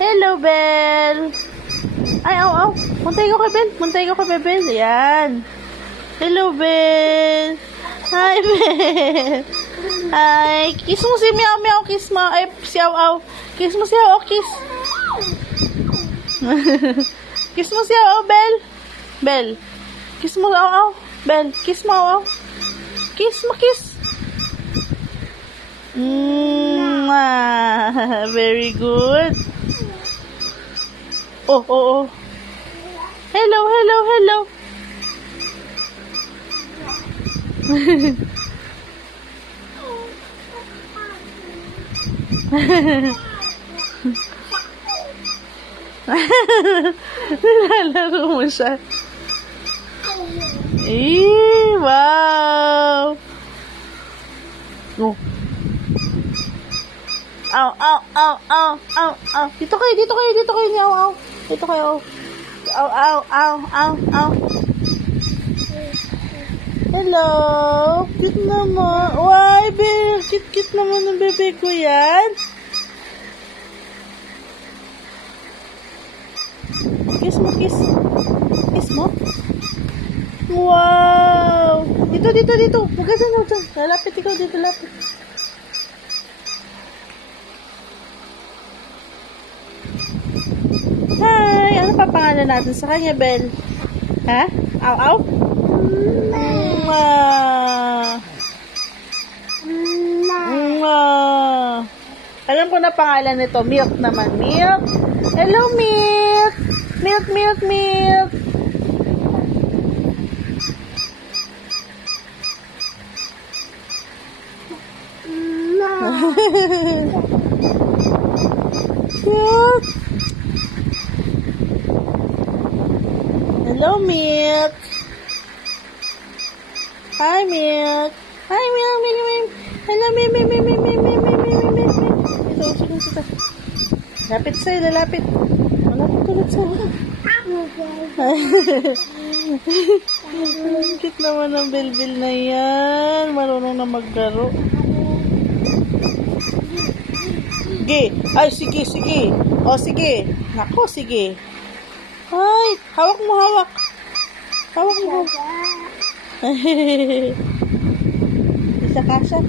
Hello, Bel. Ay, aw. Muntay ko kay Bel. Muntay ko kay Bel. Yan. Hello, Bel. Hi, Bel. Ay, kiss mo si Meow Meow. Kiss mo. Ay, si Aw. Kiss mo si Aw. Kiss. Kiss mo si Aw, Bel. Bel. Kiss mo Aw. Bel. Kiss mo Aw. Kiss mo, kiss. Very good. Oh. Hello. Nilalaro mo siya. Wow. Oh. Aw. Dito kayo. Aw. Dito kayo. Aw. Hello. Cute naman. Why, babe? Cute naman ng bebe ko yan. Kiss mo. Kiss mo. Wow. Dito. Maganda mo ito. Lapit ikaw dito, lapit. Hi! Ano pa pangalan natin sa kanya, Bel? Ha? Aw? Alam ko na pangalan nito. Milk naman. Milk. Hello, Milk. Milk. Cute. Hello, Milk. Hi, Milk. Hello, Milk. Ito. Lapit sa'yo, lalapit. Malapit ulit sa'yo. Cute naman ang Belbel na yan. Marunong na maglaro. Sige. O, sige. Nako, sige. Ay, hawak mo. Isa kasha.